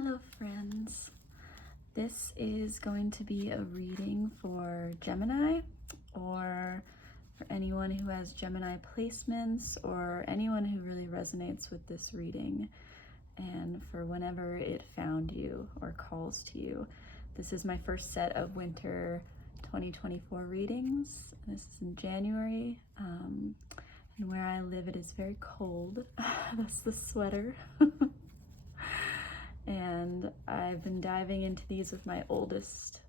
Hello friends, this is going to be a reading for Gemini or for anyone who has Gemini placements or anyone who really resonates with this reading and for whenever it found you or calls to you. This is my first set of winter 2024 readings. This is in January and where I live it is very cold. That's the sweater. And I've been diving into these with my oldest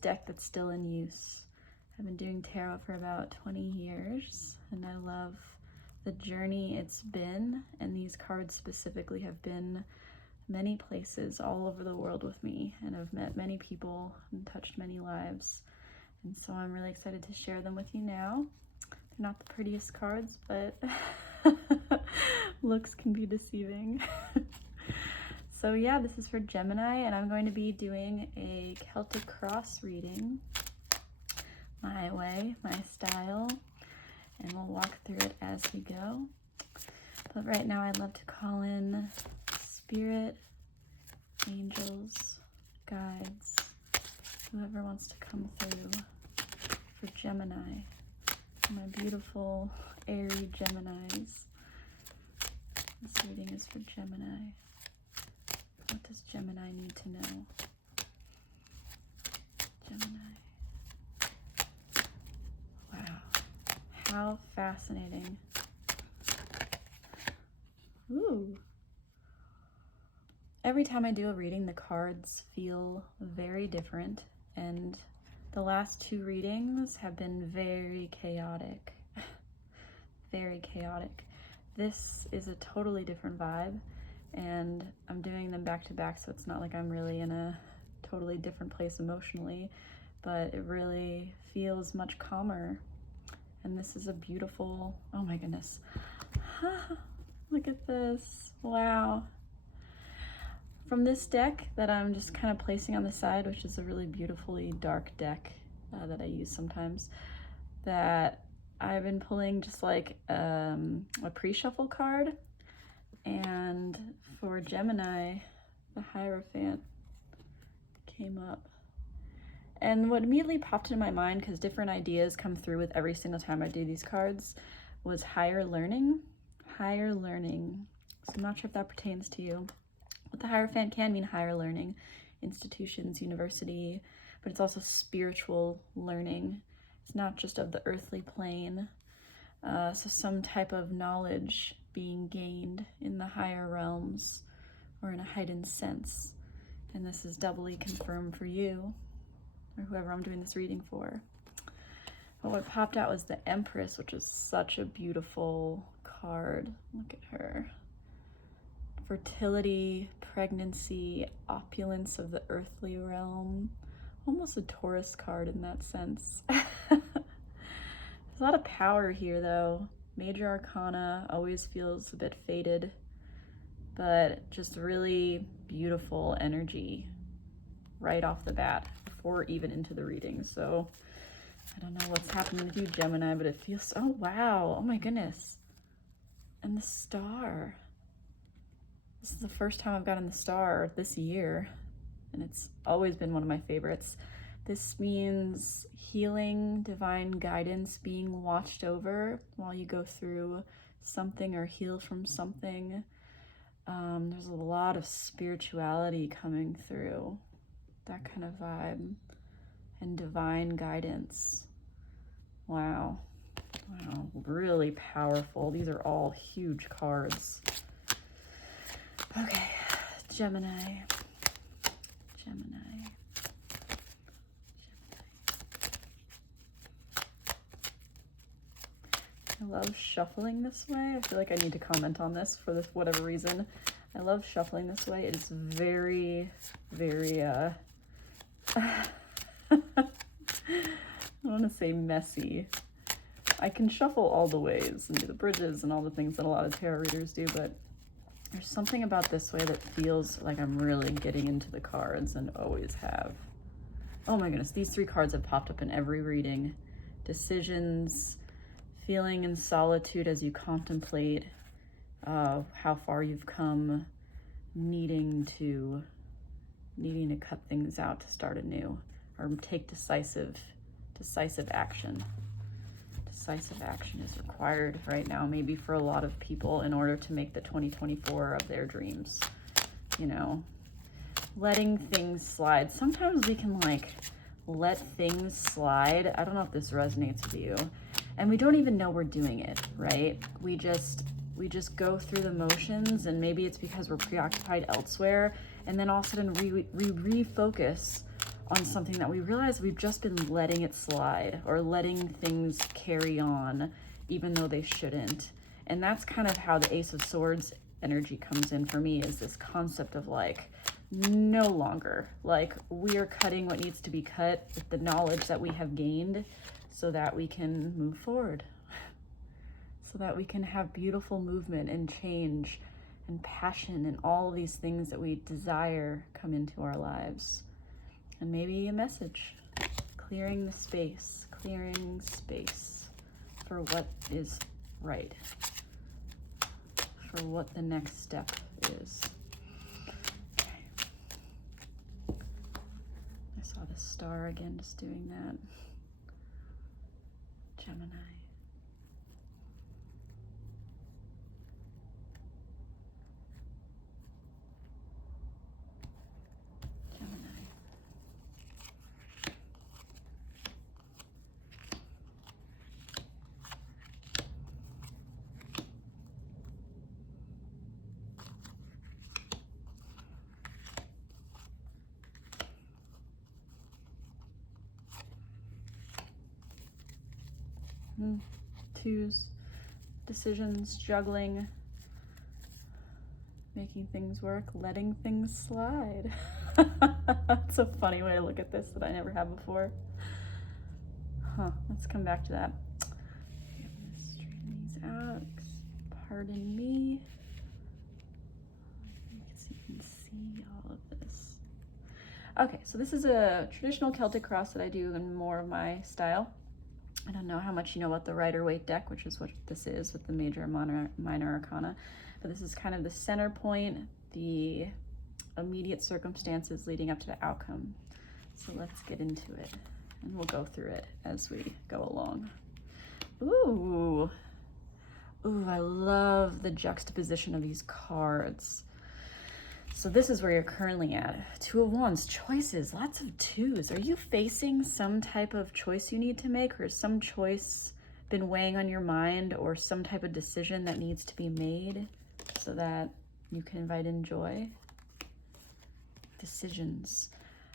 deck that's still in use. I've been doing tarot for about 20 years, and I love the journey it's been, and these cards specifically have been many places all over the world with me, and I've met many people and touched many lives, and so I'm really excited to share them with you now. They're not the prettiest cards, but looks can be deceiving. So yeah, this is for Gemini, and I'm going to be doing a Celtic cross reading, my way, my style, and we'll walk through it as we go. But right now I'd love to call in spirit, angels, guides, whoever wants to come through for Gemini, my beautiful, airy Geminis. This reading is for Gemini. What does Gemini need to know? Gemini. Wow. How fascinating. Ooh. Every time I do a reading, the cards feel very different, and the last two readings have been very chaotic. Very chaotic. This is a totally different vibe. And I'm doing them back to back, so it's not like I'm really in a totally different place emotionally, but it really feels much calmer. And this is a beautiful, oh my goodness. Look at this, wow. From this deck that I'm just kind of placing on the side, which is a really beautifully dark deck that I use sometimes, that I've been pulling just like a pre-shuffle card. And for Gemini, the Hierophant came up. And what immediately popped into my mind, because different ideas come through with every single time I do these cards, was higher learning. Higher learning. So I'm not sure if that pertains to you. But the Hierophant can mean higher learning, institutions, university, but it's also spiritual learning. It's not just of the earthly plane. So some type of knowledge being gained in the higher realms or in a heightened sense. And this is doubly confirmed for you or whoever I'm doing this reading for. But what popped out was the Empress, which is such a beautiful card. Look at her. Fertility, pregnancy, opulence of the earthly realm. Almost a Taurus card in that sense. There's a lot of power here though. Major Arcana always feels a bit faded, but just really beautiful energy right off the bat before even into the reading. So I don't know what's happening with you, Gemini, but it feels, oh wow, oh my goodness. And the star. This is the first time I've gotten the star this year, and it's always been one of my favorites. This means healing, divine guidance, being watched over while you go through something or heal from something. There's a lot of spirituality coming through, that kind of vibe, and divine guidance. Wow. Wow, really powerful. These are all huge cards. Okay, Gemini. Gemini. I love shuffling this way. I feel like I need to comment on this for this whatever reason. I love shuffling this way. It is very, very, I want to say messy. I can shuffle all the ways and do the bridges and all the things that a lot of tarot readers do, but there's something about this way that feels like I'm really getting into the cards and always have. Oh my goodness, these three cards have popped up in every reading. Decisions, feeling in solitude as you contemplate how far you've come, needing to cut things out to start anew, or take decisive action. Decisive action is required right now, maybe for a lot of people, in order to make the 2024 of their dreams. You know, letting things slide. Sometimes we can like let things slide. I don't know if this resonates with you. And we don't even know we're doing it, right? We just go through the motions, and maybe it's because we're preoccupied elsewhere, and then all of a sudden we refocus on something that we realize we've just been letting it slide, or letting things carry on even though they shouldn't. And that's kind of how the Ace of Swords energy comes in for me, is this concept of like, no longer, like, we are cutting what needs to be cut with the knowledge that we have gained, so that we can move forward, so that we can have beautiful movement and change and passion and all these things that we desire come into our lives. And maybe a message, clearing space for what is right, for what the next step is. Okay. I saw the star again, just doing that. Gemini. Twos, decisions, juggling, making things work, letting things slide. It's so funny when I look at this that I never have before. Let's come back to that. I'm gonna straighten these out. Pardon me. You can see all of this. Okay, so this is a traditional Celtic cross that I do in more of my style. I don't know how much you know about the Rider-Waite deck, which is what this is with the major and minor arcana, but this is kind of the center point, the immediate circumstances leading up to the outcome. So let's get into it, and we'll go through it as we go along. Ooh, I love the juxtaposition of these cards. So this is where you're currently at. Two of Wands, choices, lots of twos. Are you facing some type of choice you need to make, or some choice been weighing on your mind, or some type of decision that needs to be made so that you can invite in joy? Decisions.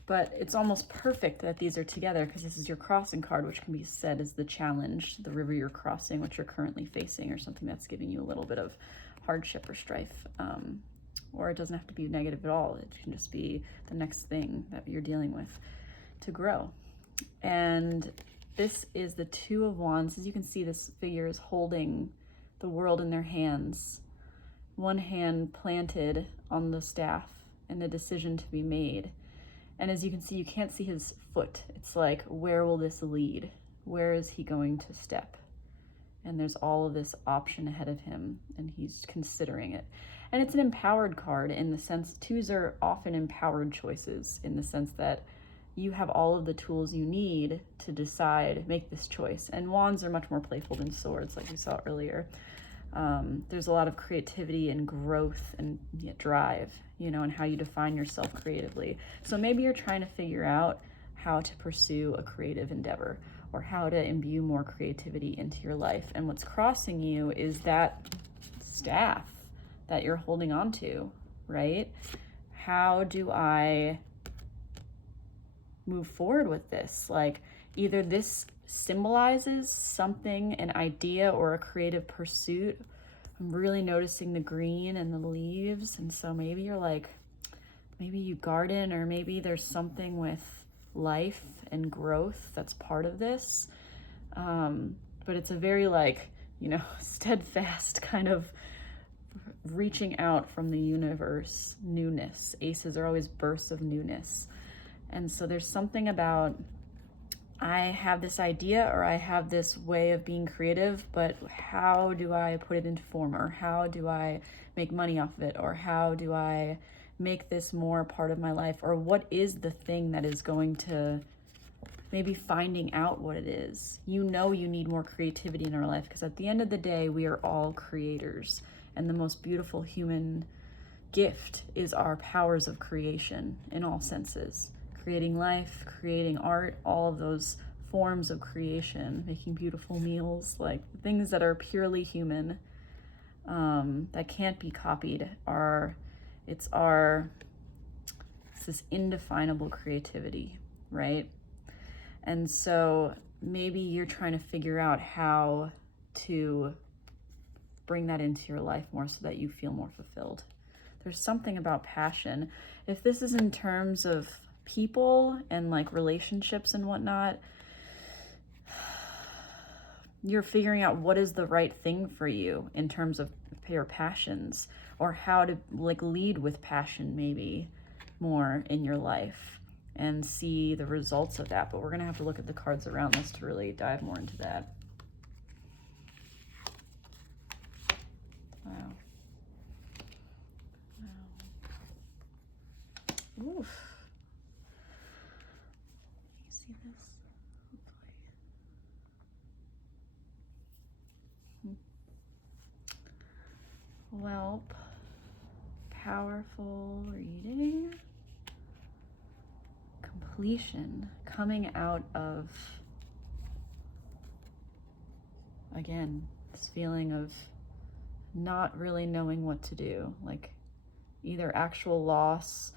But it's almost perfect that these are together, because this is your crossing card, which can be said as the challenge, the river you're crossing, what you're currently facing, or something that's giving you a little bit of hardship or strife. Or it doesn't have to be negative at all. It can just be the next thing that you're dealing with to grow. And this is the Two of Wands. As you can see, this figure is holding the world in their hands. One hand planted on the staff and a decision to be made. And as you can see, you can't see his foot. It's like, where will this lead? Where is he going to step? And there's all of this option ahead of him, and he's considering it. And it's an empowered card in the sense, twos are often empowered choices, in the sense that you have all of the tools you need to decide, make this choice. And wands are much more playful than swords, like we saw earlier. There's a lot of creativity and growth and drive, you know, and how you define yourself creatively. So maybe you're trying to figure out how to pursue a creative endeavor, or how to imbue more creativity into your life. And what's crossing you is that staff that you're holding on to, right? How do I move forward with this? Like, either this symbolizes something, an idea or a creative pursuit. I'm really noticing the green and the leaves. And so maybe you're like, maybe you garden, or maybe there's something with life and growth that's part of this. But it's a very, like, you know, steadfast kind of reaching out from the universe, newness. Aces are always bursts of newness. And so there's something about I have this idea or I have this way of being creative, but how do I put it into form, or how do I make money off of it, or how do I make this more a part of my life, or what is the thing that is going to, maybe finding out what it is. You know, you need more creativity in our life, because at the end of the day, we are all creators, and the most beautiful human gift is our powers of creation in all senses. Creating life, creating art, all of those forms of creation, making beautiful meals, like things that are purely human, that can't be copied, it's this indefinable creativity, right? And so maybe you're trying to figure out how to bring that into your life more so that you feel more fulfilled. There's something about passion. If this is in terms of people and like relationships and whatnot, you're figuring out what is the right thing for you in terms of your passions, or how to like lead with passion maybe more in your life and see the results of that. But we're gonna have to look at the cards around this to really dive more into that. Wow. Wow. Oof. You see this? Hopefully. Well, powerful reading. Completion, coming out of, again, this feeling of not really knowing what to do, like either actual loss.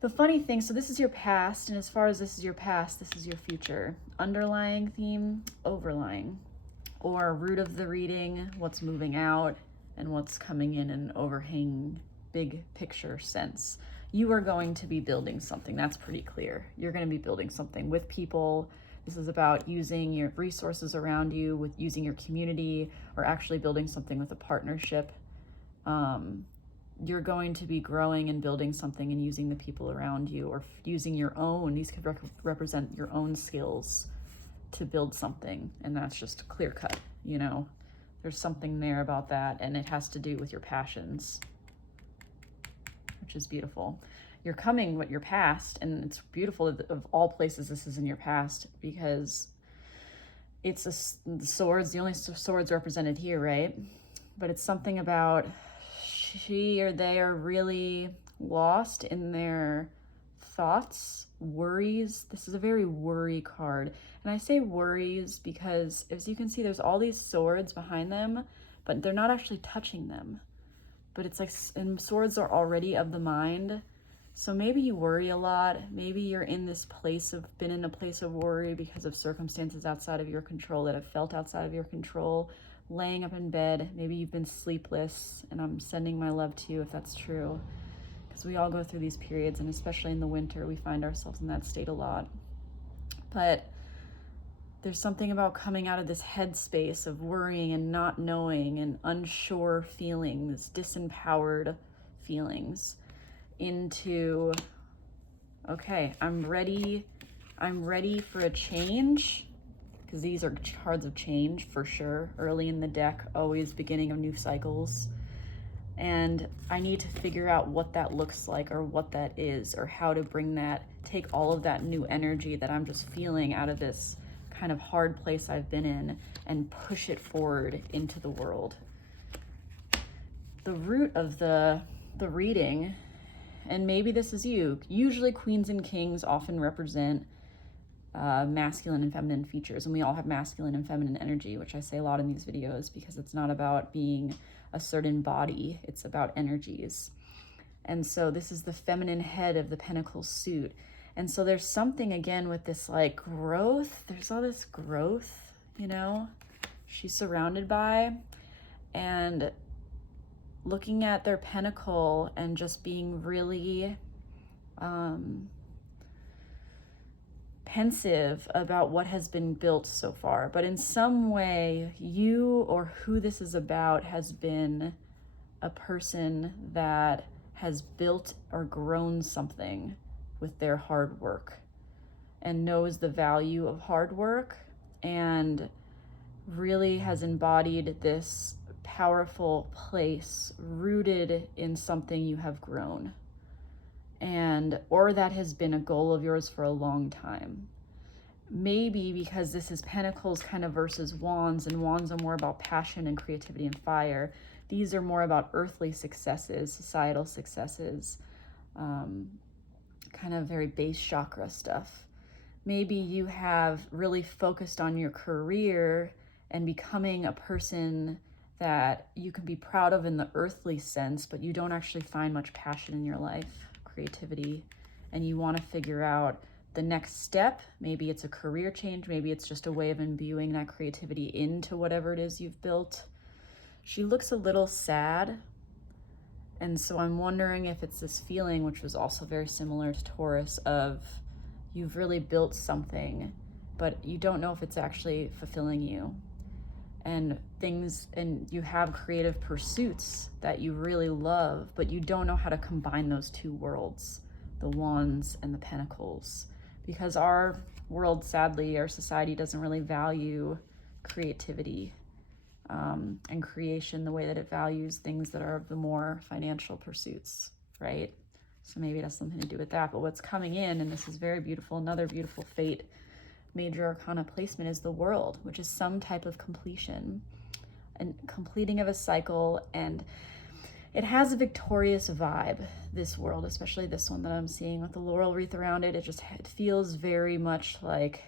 The funny thing, so this is your past, and as far as this is your past, this is your future. Underlying theme, overlying, or root of the reading, what's moving out and what's coming in an overhanging big picture sense. You are going to be building something. That's pretty clear. You're going to be building something with people. This is about using your resources around you, with using your community, or actually building something with a partnership. You're going to be growing and building something and using the people around you, or using your own, these could represent your own skills to build something. And that's just clear cut, you know, there's something there about that. And it has to do with your passions, which is beautiful. You're coming with your past, and it's beautiful that of all places this is in your past, because it's the swords, the only swords represented here, right? But it's something about she or they are really lost in their thoughts, worries. This is a very worry card. And I say worries because, as you can see, there's all these swords behind them, but they're not actually touching them. But it's like, and swords are already of the mind. So maybe you worry a lot. Maybe you're in this place of, been in a place of worry because of circumstances outside of your control, that have felt outside of your control. Laying up in bed, maybe you've been sleepless, and I'm sending my love to you if that's true. Because we all go through these periods, and especially in the winter, we find ourselves in that state a lot. But there's something about coming out of this headspace of worrying and not knowing and unsure feelings, disempowered feelings, into, okay, I'm ready for a change, because these are cards of change for sure. Early in the deck, always beginning of new cycles. And I need to figure out what that looks like, or what that is, or how to bring that, take all of that new energy that I'm just feeling out of this kind of hard place I've been in, and push it forward into the world. The root of the reading, and maybe this is you, usually queens and kings often represent masculine and feminine features, and we all have masculine and feminine energy, which I say a lot in these videos, because it's not about being a certain body, it's about energies. And so this is the feminine head of the Pentacles suit. And so there's something, again, with this like growth. There's all this growth, you know, she's surrounded by, and looking at their pentacle and just being really pensive about what has been built so far. But in some way, you, or who this is about, has been a person that has built or grown something with their hard work. and knows the value of hard work and really has embodied this powerful place rooted in something you have grown, and or that has been a goal of yours for a long time. Maybe because this is Pentacles kind of versus Wands, and Wands are more about passion and creativity and fire. These are more about earthly successes, societal successes, kind of very base chakra stuff. Maybe you have really focused on your career and becoming a person that you can be proud of in the earthly sense, but you don't actually find much passion in your life, creativity, and you want to figure out the next step. Maybe it's a career change, maybe it's just a way of imbuing that creativity into whatever it is you've built. She looks a little sad, and so I'm wondering if it's this feeling, which was also very similar to Taurus, of you've really built something, but you don't know if it's actually fulfilling you. And you have creative pursuits that you really love, but you don't know how to combine those two worlds, the Wands and the Pentacles. Because our world, sadly, our society doesn't really value creativity and creation the way that it values things that are the more financial pursuits, right? So maybe it has something to do with that. But what's coming in, and this is very beautiful, another beautiful fate major arcana placement, is the World, which is some type of completion and completing of a cycle. And it has a victorious vibe, this World, especially this one that I'm seeing with the laurel wreath around it. It feels very much like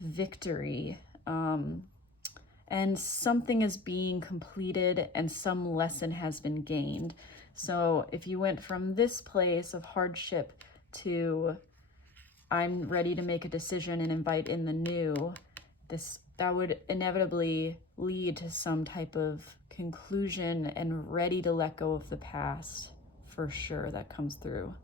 victory. And something is being completed and some lesson has been gained. So if you went from this place of hardship to I'm ready to make a decision and invite in the new, that would inevitably lead to some type of conclusion and ready to let go of the past, for sure. That comes through.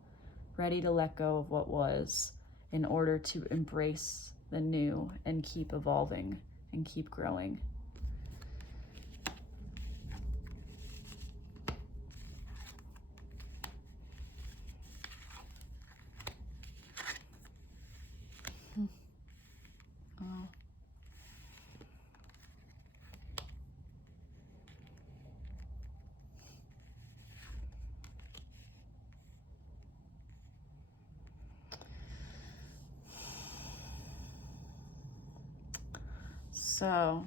Ready to let go of what was in order to embrace the new and keep evolving and keep growing. Oh. So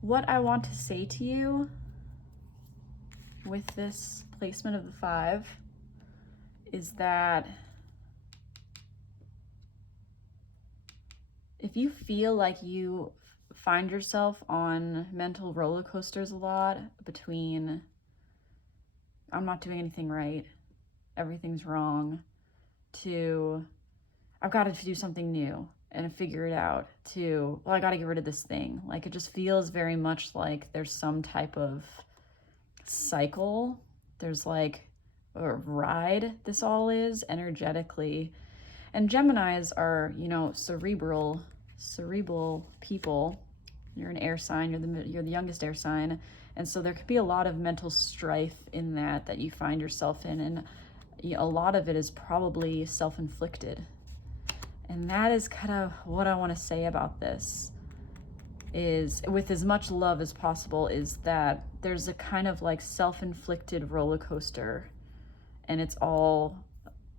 what I want to say to you with this placement of the 5 is that if you feel like you find yourself on mental roller coasters a lot between I'm not doing anything right, everything's wrong, to I've got to do something new and figure it out, to well, I got to get rid of this thing. Like, it just feels very much like there's some type of cycle. There's like a ride, this all is energetically. And Geminis are, cerebral people. You're an air sign, you're the youngest air sign. And so there could be a lot of mental strife in that you find yourself in. And a lot of it is probably self-inflicted. And that is kind of what I want to say about this, is with as much love as possible, is that there's a kind of like self-inflicted roller coaster, and it's all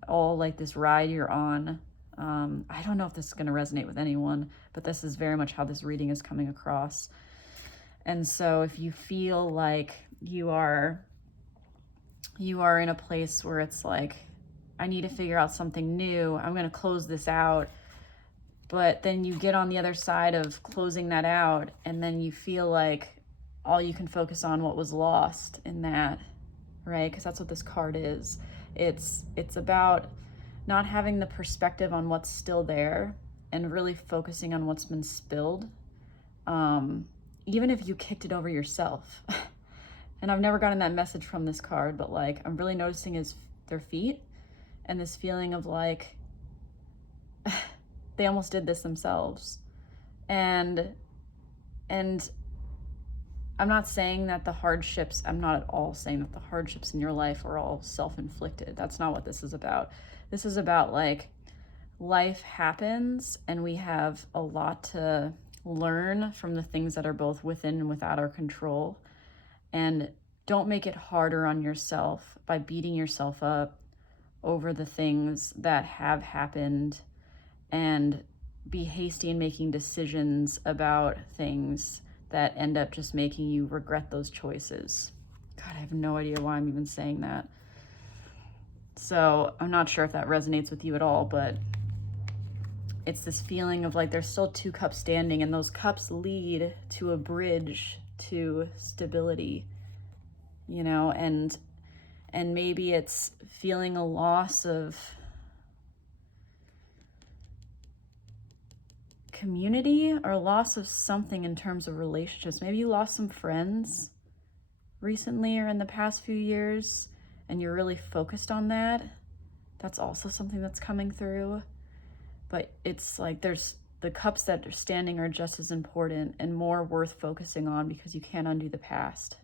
like this ride you're on. I don't know if this is going to resonate with anyone, but this is very much how this reading is coming across. And so if you feel like you are in a place where it's like, I need to figure out something new, I'm going to close this out, but then you get on the other side of closing that out, and then you feel like all you can focus on what was lost in that, right? Because that's what this card is. It's about not having the perspective on what's still there and really focusing on what's been spilled, even if you kicked it over yourself. And I've never gotten that message from this card, but like I'm really noticing their feet and this feeling of like they almost did this themselves. And I'm not saying that the hardships, I'm not at all saying that the hardships in your life are all self-inflicted. That's not what this is about. This is about like life happens and we have a lot to learn from the things that are both within and without our control. And don't make it harder on yourself by beating yourself up over the things that have happened, and be hasty in making decisions about things that end up just making you regret those choices. God, I have no idea why I'm even saying that. So I'm not sure if that resonates with you at all, but it's this feeling of like there's still 2 cups standing, and those cups lead to a bridge to stability, you know, and maybe it's feeling a loss of community or loss of something in terms of relationships. Maybe you lost some friends recently or in the past few years, and you're really focused on that. That's also something that's coming through. But it's like there's the cups that are standing are just as important and more worth focusing on, because you can't undo the past.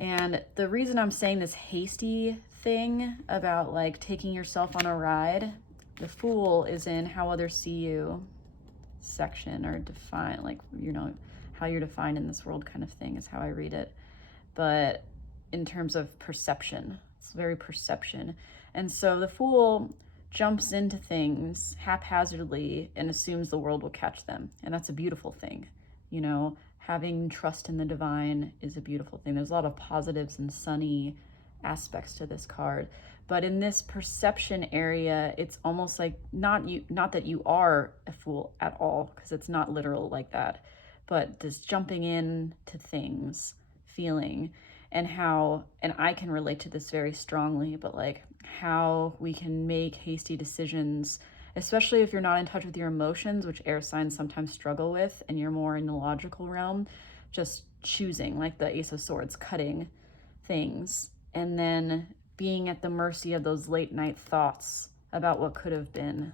And the reason I'm saying this hasty thing about like taking yourself on a ride, the Fool is in how others see you section, or define, like, you know, how you're defined in this world kind of thing is how I read it. But in terms of perception, it's very perception. And so the Fool jumps into things haphazardly and assumes the world will catch them. And that's a beautiful thing. You know, having trust in the divine is a beautiful thing. There's a lot of positives and sunny aspects to this card. But in this perception area, it's almost like not that you are a fool at all, because it's not literal like that, but this jumping in to things, feeling, and how, and I can relate to this very strongly, but like how we can make hasty decisions, especially if you're not in touch with your emotions, which air signs sometimes struggle with, and you're more in the logical realm, just choosing, like the Ace of Swords, cutting things, and then being at the mercy of those late night thoughts about what could have been,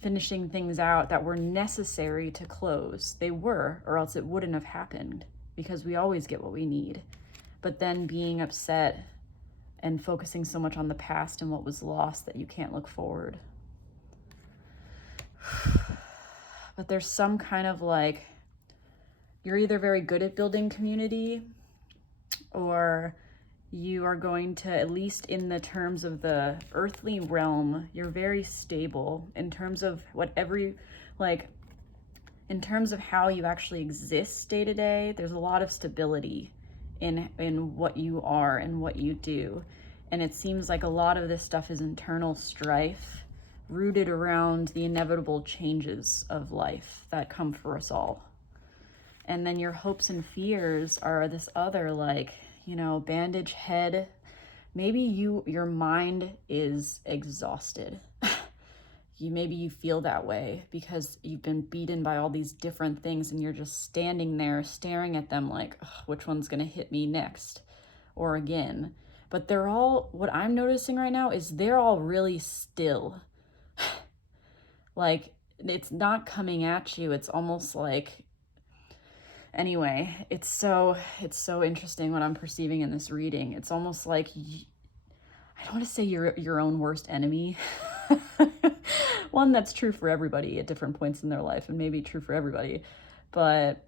finishing things out that were necessary to close. They were, or else it wouldn't have happened, because we always get what we need. But then being upset and focusing so much on the past and what was lost that you can't look forward. But there's some kind of like, you're either very good at building community, or you are going to, at least in the terms of the earthly realm, you're very stable in terms of in terms of how you actually exist day to day. There's a lot of stability in what you are and what you do. And it seems like a lot of this stuff is internal strife rooted around the inevitable changes of life that come for us all. And then your hopes and fears are this other, like, you know, bandage head. Maybe your mind is exhausted. Maybe you feel that way because you've been beaten by all these different things, and you're just standing there staring at them like, which one's gonna hit me next or again? But they're all, what I'm noticing right now is they're all really still. Like, it's not coming at you. It's almost like, anyway, it's so interesting what I'm perceiving in this reading. It's almost like, I don't want to say you're your own worst enemy. One that's true for everybody at different points in their life, and maybe true for everybody. But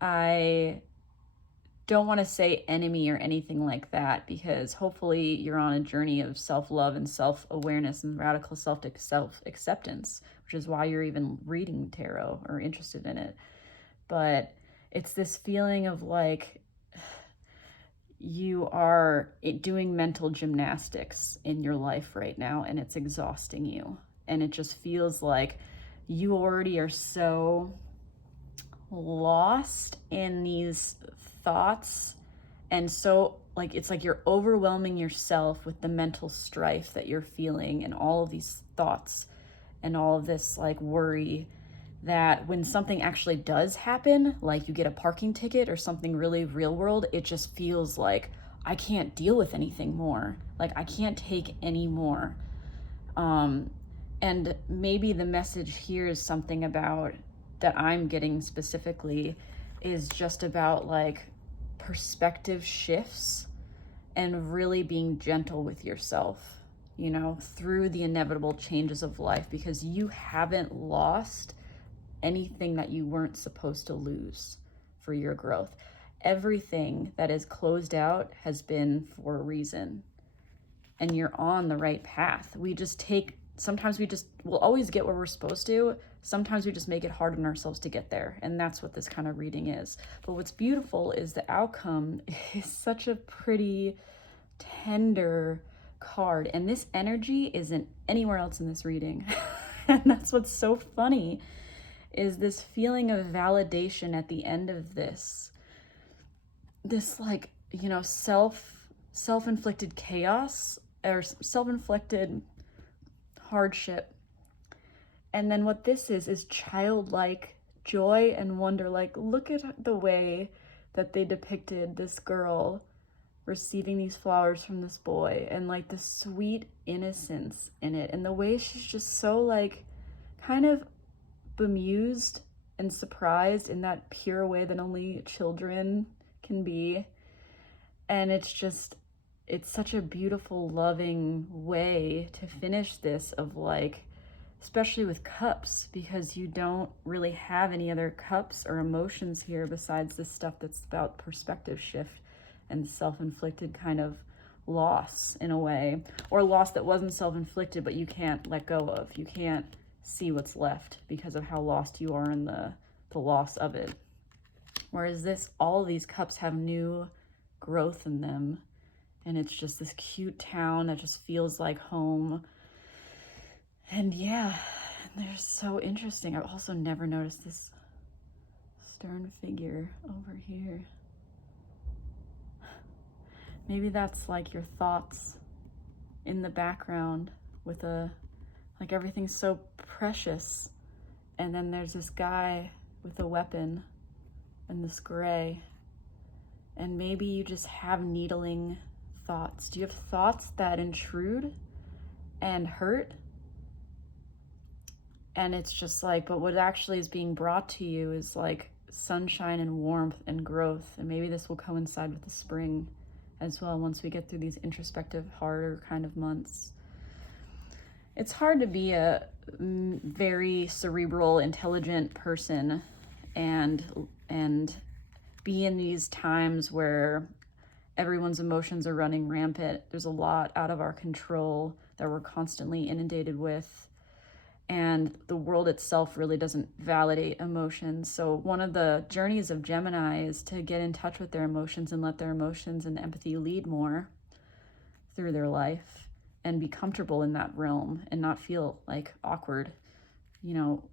I don't want to say enemy or anything like that, because hopefully you're on a journey of self-love and self-awareness and radical self-acceptance, which is why you're even reading tarot or interested in it. But it's this feeling of like you are doing mental gymnastics in your life right now, and it's exhausting you. And it just feels like you already are so lost in these thoughts, and so like it's like you're overwhelming yourself with the mental strife that you're feeling and all of these thoughts and all of this like worry, that when something actually does happen, like you get a parking ticket or something really real world, it just feels like I can't deal with anything more. Like I can't take any more. And maybe the message here is something about that I'm getting specifically is just about like perspective shifts and really being gentle with yourself, you know, through the inevitable changes of life, because you haven't lost anything that you weren't supposed to lose for your growth. Everything that is closed out has been for a reason, and you're on the right path. Sometimes we'll always get where we're supposed to. Sometimes we just make it hard on ourselves to get there. And that's what this kind of reading is. But what's beautiful is the outcome is such a pretty tender card. And this energy isn't anywhere else in this reading. And that's what's so funny, is this feeling of validation at the end of this like, you know, self-inflicted chaos or self-inflicted hardship. And then what this is childlike joy and wonder. Like, look at the way that they depicted this girl receiving these flowers from this boy, and like the sweet innocence in it, and the way she's just so like kind of bemused and surprised in that pure way that only children can be. And it's such a beautiful, loving way to finish this, of like, especially with cups, because you don't really have any other cups or emotions here besides this stuff that's about perspective shift and self-inflicted kind of loss in a way, or loss that wasn't self-inflicted but you can't let go of. You can't see what's left because of how lost you are in the loss of it. Whereas all these cups have new growth in them, and it's just this cute town that just feels like home. And yeah, they're so interesting. I've also never noticed this stern figure over here. Maybe that's like your thoughts in the background with like everything's so precious. And then there's this guy with a weapon and this gray. And maybe you just have needling thoughts. Do you have thoughts that intrude and hurt? And it's just like, but what actually is being brought to you is like sunshine and warmth and growth. And maybe this will coincide with the spring as well, once we get through these introspective, harder kind of months. It's hard to be a very cerebral, intelligent person and be in these times where everyone's emotions are running rampant. There's a lot out of our control that we're constantly inundated with. And the world itself really doesn't validate emotions. So one of the journeys of Gemini is to get in touch with their emotions and let their emotions and empathy lead more through their life, and be comfortable in that realm and not feel like awkward, you know,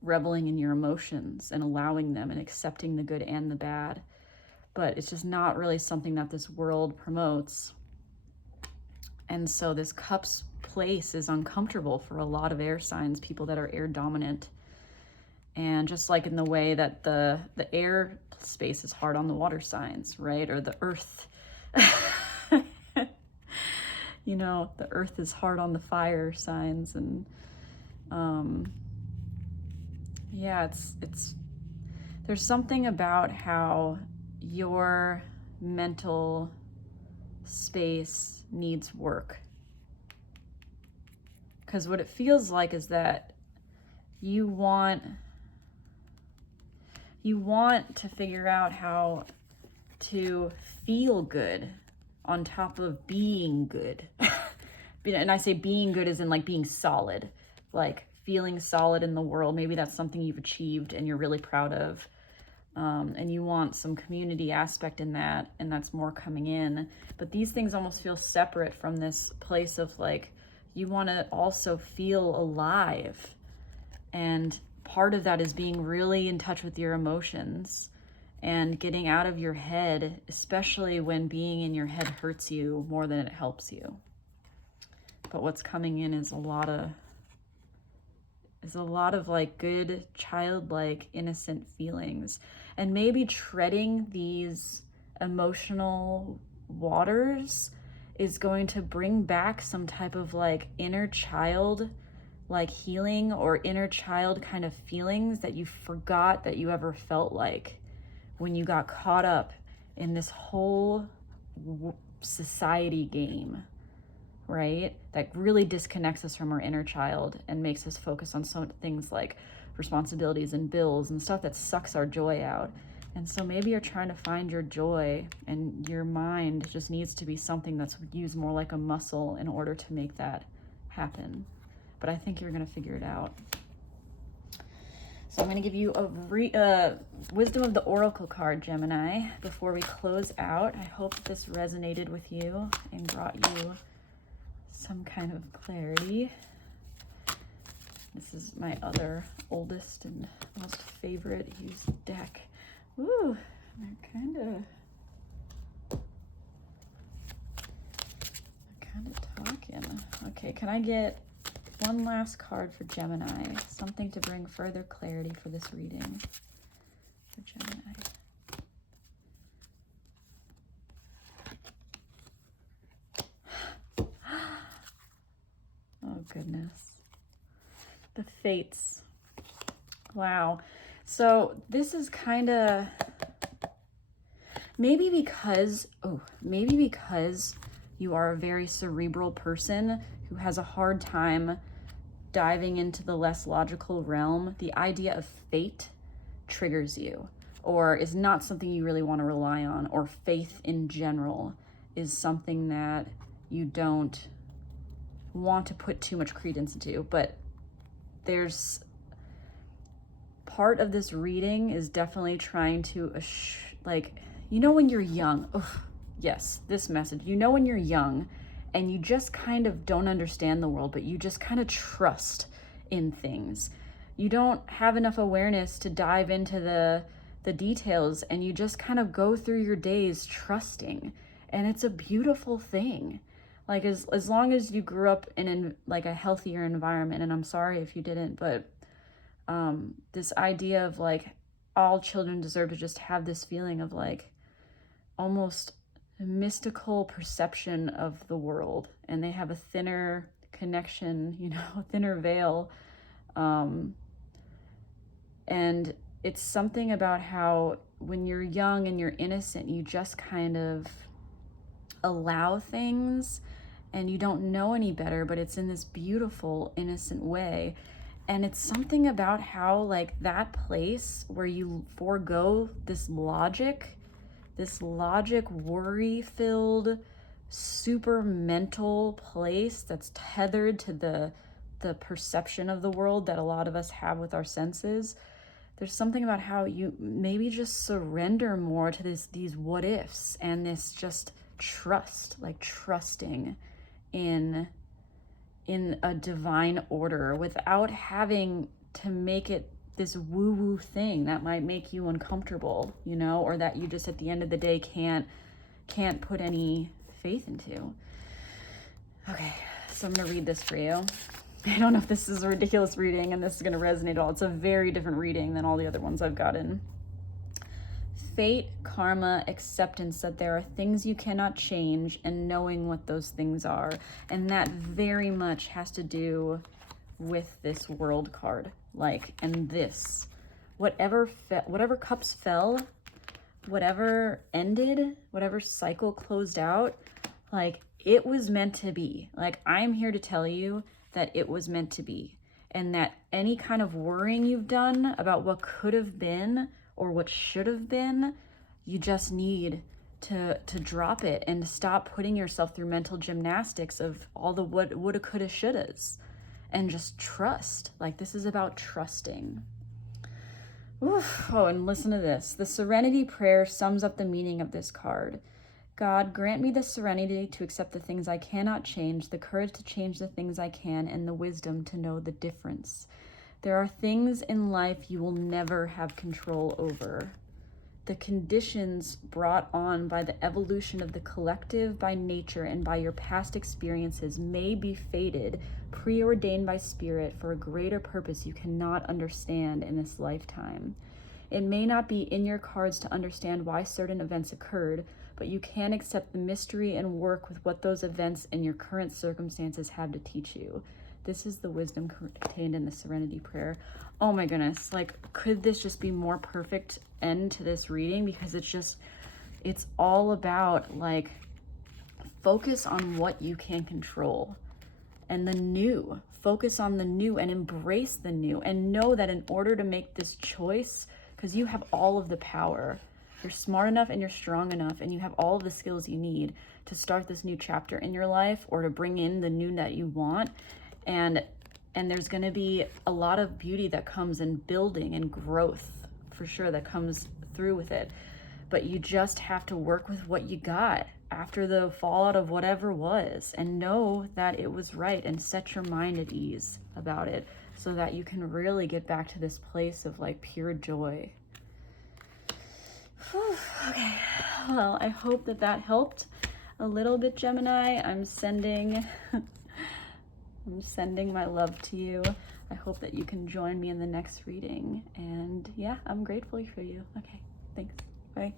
reveling in your emotions and allowing them and accepting the good and the bad. But it's just not really something that this world promotes. And so this Cups place is uncomfortable for a lot of air signs, people that are air dominant. And just like in the way that the air space is hard on the water signs, right? Or the earth, you know, the earth is hard on the fire signs. And yeah, it's there's something about how your mental space needs work. Because what it feels like is that you want to figure out how to feel good on top of being good. And I say being good as in like being solid, like feeling solid in the world. Maybe that's something you've achieved and you're really proud of. And you want some community aspect in that, and that's more coming in. But these things almost feel separate from this place of like, you want to also feel alive. And part of that is being really in touch with your emotions and getting out of your head, especially when being in your head hurts you more than it helps you. But what's coming in is a lot of like good, childlike, innocent feelings. And maybe treading these emotional waters is going to bring back some type of like inner child like healing or inner child kind of feelings that you forgot that you ever felt like when you got caught up in this whole society game, right? That really disconnects us from our inner child and makes us focus on some things like responsibilities and bills and stuff that sucks our joy out. And so maybe you're trying to find your joy, and your mind just needs to be something that's used more like a muscle in order to make that happen. But I think you're going to figure it out. So I'm going to give you a Wisdom of the Oracle card, Gemini, before we close out. I hope this resonated with you and brought you some kind of clarity. This is my other oldest and most favorite used deck. Ooh, they're kind of talking. Okay, can I get one last card for Gemini? Something to bring further clarity for this reading for Gemini. Oh, goodness. The Fates. Wow. So this is kind of maybe because you are a very cerebral person who has a hard time diving into the less logical realm. The idea of fate triggers you, or is not something you really want to rely on, or faith in general is something that you don't want to put too much credence into. But there's part of this reading is definitely trying to when you're young, yes, this message, when you're young and you just kind of don't understand the world, but you just kind of trust in things. You don't have enough awareness to dive into the details, and you just kind of go through your days trusting. And it's a beautiful thing. Like as long as you grew up in a healthier environment, and I'm sorry if you didn't, but this idea of like all children deserve to just have this feeling of like almost mystical perception of the world, and they have a thinner connection, a thinner veil. And it's something about how when you're young and you're innocent, you just kind of allow things and you don't know any better, but it's in this beautiful, innocent way. And it's something about how like that place where you forego this logic, worry-filled, super mental place that's tethered to the perception of the world that a lot of us have with our senses. There's something about how you maybe just surrender more to these what ifs and this just trust, like trusting in a divine order without having to make it this woo-woo thing that might make you uncomfortable, or that you just at the end of the day can't put any faith into. Okay, so I'm gonna read this for you. I don't know if this is a ridiculous reading and this is gonna resonate at all. It's a very different reading than all the other ones I've gotten. Fate, karma, acceptance that there are things you cannot change, and knowing what those things are. And that very much has to do with this world card. And this, whatever cups fell, whatever ended, whatever cycle closed out, it was meant to be. I'm here to tell you that it was meant to be. And that any kind of worrying you've done about what could have been or what should have been, you just need to drop it and to stop putting yourself through mental gymnastics of all the what, woulda, coulda, shouldas, and just trust. This is about trusting. Oof. Oh, and listen to this. The Serenity Prayer sums up the meaning of this card. God, grant me the serenity to accept the things I cannot change, the courage to change the things I can, and the wisdom to know the difference. There are things in life you will never have control over. The conditions brought on by the evolution of the collective, by nature, and by your past experiences may be fated, preordained by spirit for a greater purpose you cannot understand in this lifetime. It may not be in your cards to understand why certain events occurred, but you can accept the mystery and work with what those events and your current circumstances have to teach you. This is the wisdom contained in the Serenity Prayer. Oh my goodness, like, could this just be more perfect end to this reading? Because it's all about, like, focus on what you can control and the new. Focus on the new and embrace the new, and know that in order to make this choice, because you have all of the power, you're smart enough and you're strong enough, and you have all of the skills you need to start this new chapter in your life, or to bring in the new that you want. And there's going to be a lot of beauty that comes in building and growth, for sure, that comes through with it. But you just have to work with what you got after the fallout of whatever was, and know that it was right, and set your mind at ease about it, so that you can really get back to this place of, like, pure joy. Whew, okay, well, I hope that helped a little bit, Gemini. I'm sending my love to you. I hope that you can join me in the next reading, and yeah, I'm grateful for you. Okay, thanks. Bye.